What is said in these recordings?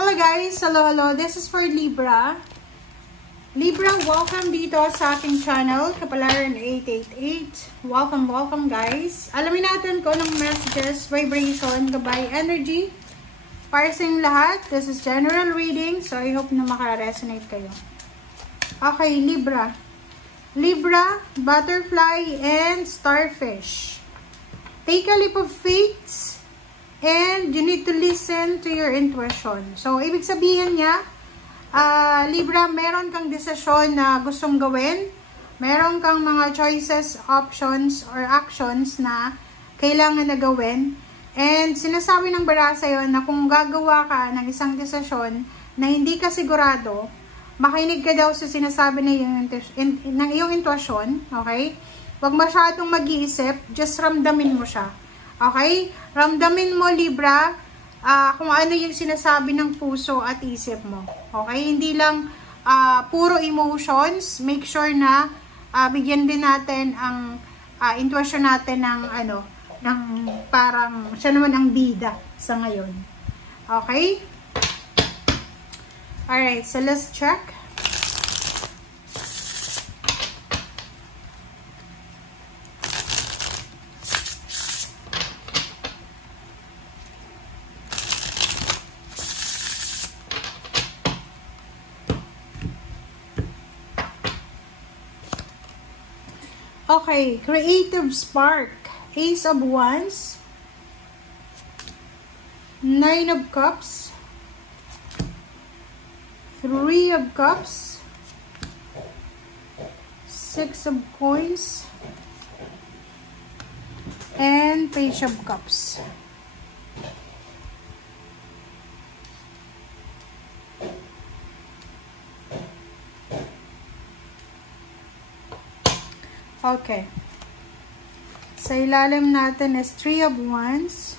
Hello guys! Hello! This is for Libra. Libra, welcome dito sa aking channel, Kapalaran 888. Welcome guys. Alamin natin kung anong messages, vibration, gabay, energy para sa inyong lahat. This is general reading, so I hope na maka-resonate kayo. Okay, Libra. Libra, butterfly, and starfish. Take a leap of faith and you need to listen to your intuition. So, ibig sabihin niya, Libra, meron kang desisyon na gustong gawin. Meron kang mga choices, options, or actions na kailangan na gawin. And sinasabi ng bara sa'yo na kung gagawa ka ng isang desisyon na hindi ka sigurado, makinig ka daw sa sinasabi ng iyong intuition. Okay? Huwag masyadong mag-iisip. Just ramdamin mo siya. Okay? Ramdamin mo, Libra, kung ano yung sinasabi ng puso at isip mo. Okay? Hindi lang puro emotions. Make sure na bigyan din natin ang intuition natin ng parang siya naman ang bida sa ngayon. Okay? Alright, so let's check. Okay, creative spark. Ace of Wands. 9 of Cups. 3 of Cups. 6 of Coins. And Page of Cups. Okay. Sa ilalim natin is 3 of Wands,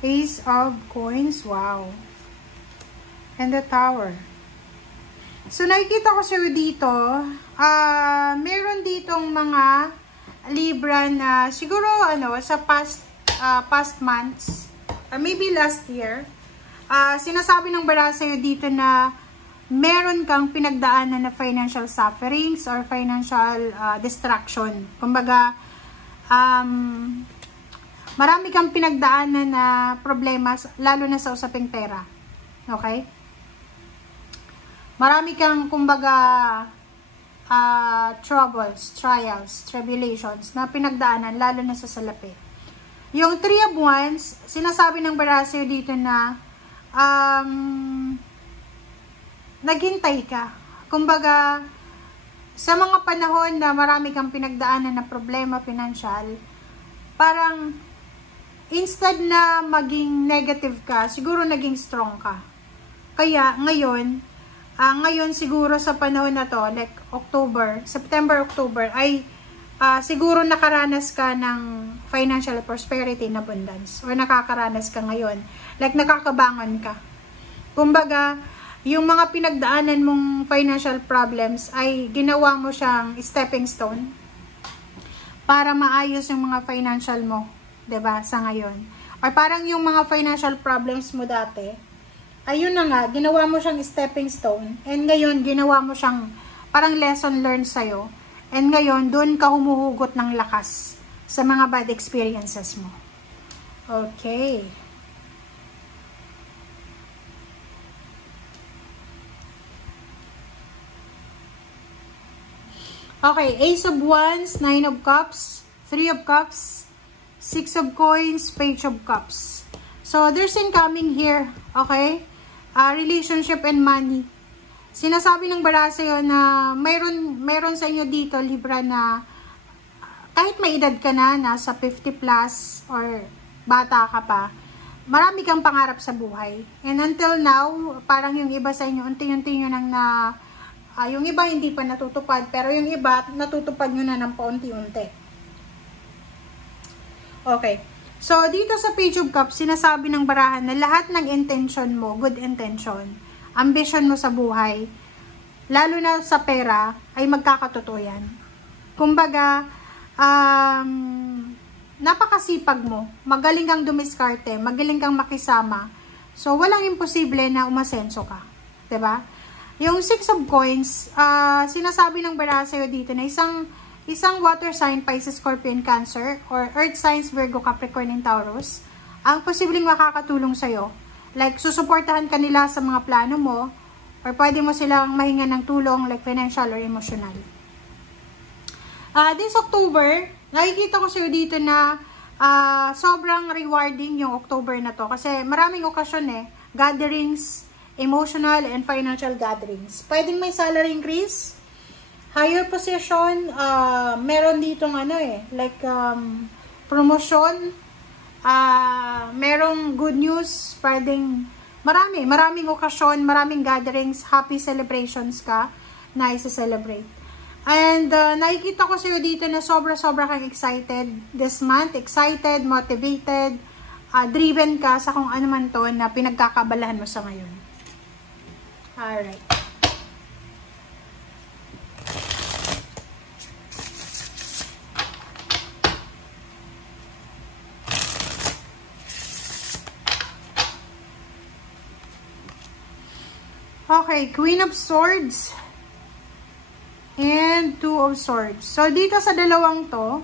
Ace of Coins, wow, and the Tower. So, nakikita ko sa'yo dito, meron ditong mga Libra na siguro, sa past months, or maybe last year, sinasabi ng bara sa'yo dito na meron kang pinagdaanan na financial sufferings or financial distraction. Kumbaga, marami kang pinagdaanan na problema, lalo na sa usaping pera. Okay? Marami kang, kumbaga, troubles, trials, tribulations na pinagdaanan, lalo na sa salapi. Yung 3 of Wands, sinasabi ng barasyo dito na, naghintay ka. Kumbaga, sa mga panahon na marami kang pinagdaanan na problema financial, parang instead na maging negative ka, siguro naging strong ka. Kaya ngayon siguro sa panahon na to, like September, October, ay siguro nakaranas ka ng financial prosperity and abundance. Or nakakaranas ka ngayon. Like nakakabangon ka. Kumbaga, yung mga pinagdaanan mong financial problems ay ginawa mo siyang stepping stone para maayos yung mga financial mo, 'di ba, sa ngayon. Or parang yung mga financial problems mo dati, ayun na nga, ginawa mo siyang stepping stone, and ngayon ginawa mo siyang parang lesson learned sa'yo, and ngayon doon ka humuhugot ng lakas sa mga bad experiences mo. Okay. Okay, Ace of Wands, 9 of Cups, 3 of Cups, 6 of Coins, Page of Cups. So, there's incoming here, okay? Relationship and money. Sinasabi ng bara sa'yo na mayroon sa inyo dito, Libra, na kahit may edad ka na, nasa 50 plus, or bata ka pa, marami kang pangarap sa buhay. And until now, parang yung iba sa inyo, unti-unti nyo nang yung iba hindi pa natutupad, pero yung iba natutupad nyo na ng paunti-unti. Okay. So, dito sa Page of Cups, sinasabi ng barahan na lahat ng intention mo, good intention, ambition mo sa buhay, lalo na sa pera, ay magkakatotoo yan. Kumbaga, napakasipag mo, magaling kang dumiskarte, magaling kang makisama. So, walang imposible na umasenso ka. 'Di ba? Yung 6 of Coins, sinasabi ng bara sa'yo dito na isang water sign, Pisces, Scorpion, Cancer, or Earth signs, Virgo, Capricorn, and Taurus, ang posibleng makakatulong sa'yo. Like, susuportahan ka nila sa mga plano mo, or pwede mo silang mahinga ng tulong, like financial or emotional. This October, nakikita ko sa'yo dito na sobrang rewarding yung October na to. Kasi maraming okasyon gatherings, emotional and financial gatherings. Pwedeng may salary increase, higher position, meron ditong promotion, merong good news, pwedeng maraming okasyon, maraming gatherings, happy celebrations ka na isa-celebrate. And nakikita ko sa'yo dito na sobra-sobra kang excited this month, excited, motivated, driven ka sa kung ano man to na pinagkakabalahan mo sa ngayon. Alright. Okay, Queen of Swords and Two of Swords. So, dito sa dalawang to,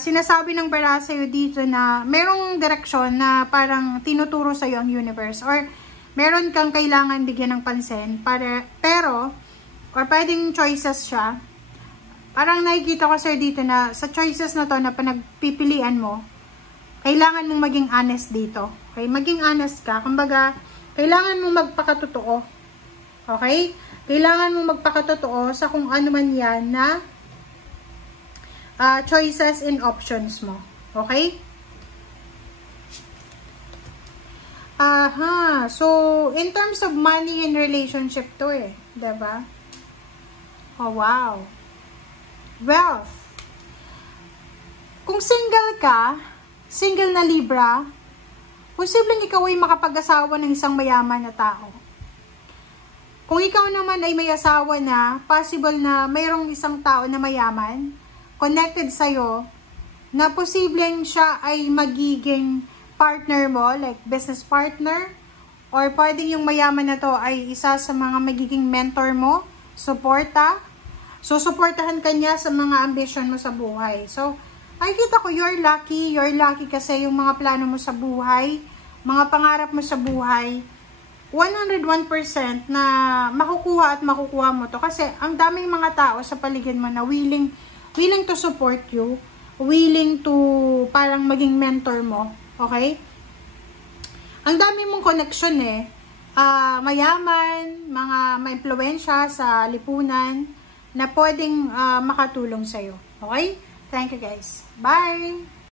sinasabi ng bara sa'yo dito na merong direksyon na parang tinuturo sa'yo ang universe or meron kang kailangan bigyan ng pansin pero or pwedeng choices siya. Parang nakikita ko sa'yo dito na sa choices na to na pinagpipilian mo, kailangan mong maging honest dito. Okay? Maging honest ka. Kumbaga, kailangan mong magpakatotoo. Okay? Kailangan mong magpakatotoo sa kung ano man yan na choices and options mo. Okay? So, in terms of money and relationship to diba? Oh, wow. Wealth. Kung single ka, single na Libra, posibleng ikaw ay makapag-asawa ng isang mayaman na tao. Kung ikaw naman ay may asawa na, possible na mayroong isang tao na mayaman, connected sa'yo, na posibleng siya ay magiging partner mo, like business partner, or pwedeng yung mayaman na to ay isa sa mga magiging mentor mo, suporta, susuportahan ka niya sa mga ambition mo sa buhay. So, nakikita ko, you're lucky kasi yung mga plano mo sa buhay, mga pangarap mo sa buhay, 101% na makukuha at makukuha mo to. Kasi ang daming mga tao sa paligid mo na willing to support you, willing to parang maging mentor mo. Okay? Ang dami mong connection mayaman, mga maimpluwensya sa lipunan na pwedeng makatulong sa'yo. Okay? Thank you guys. Bye!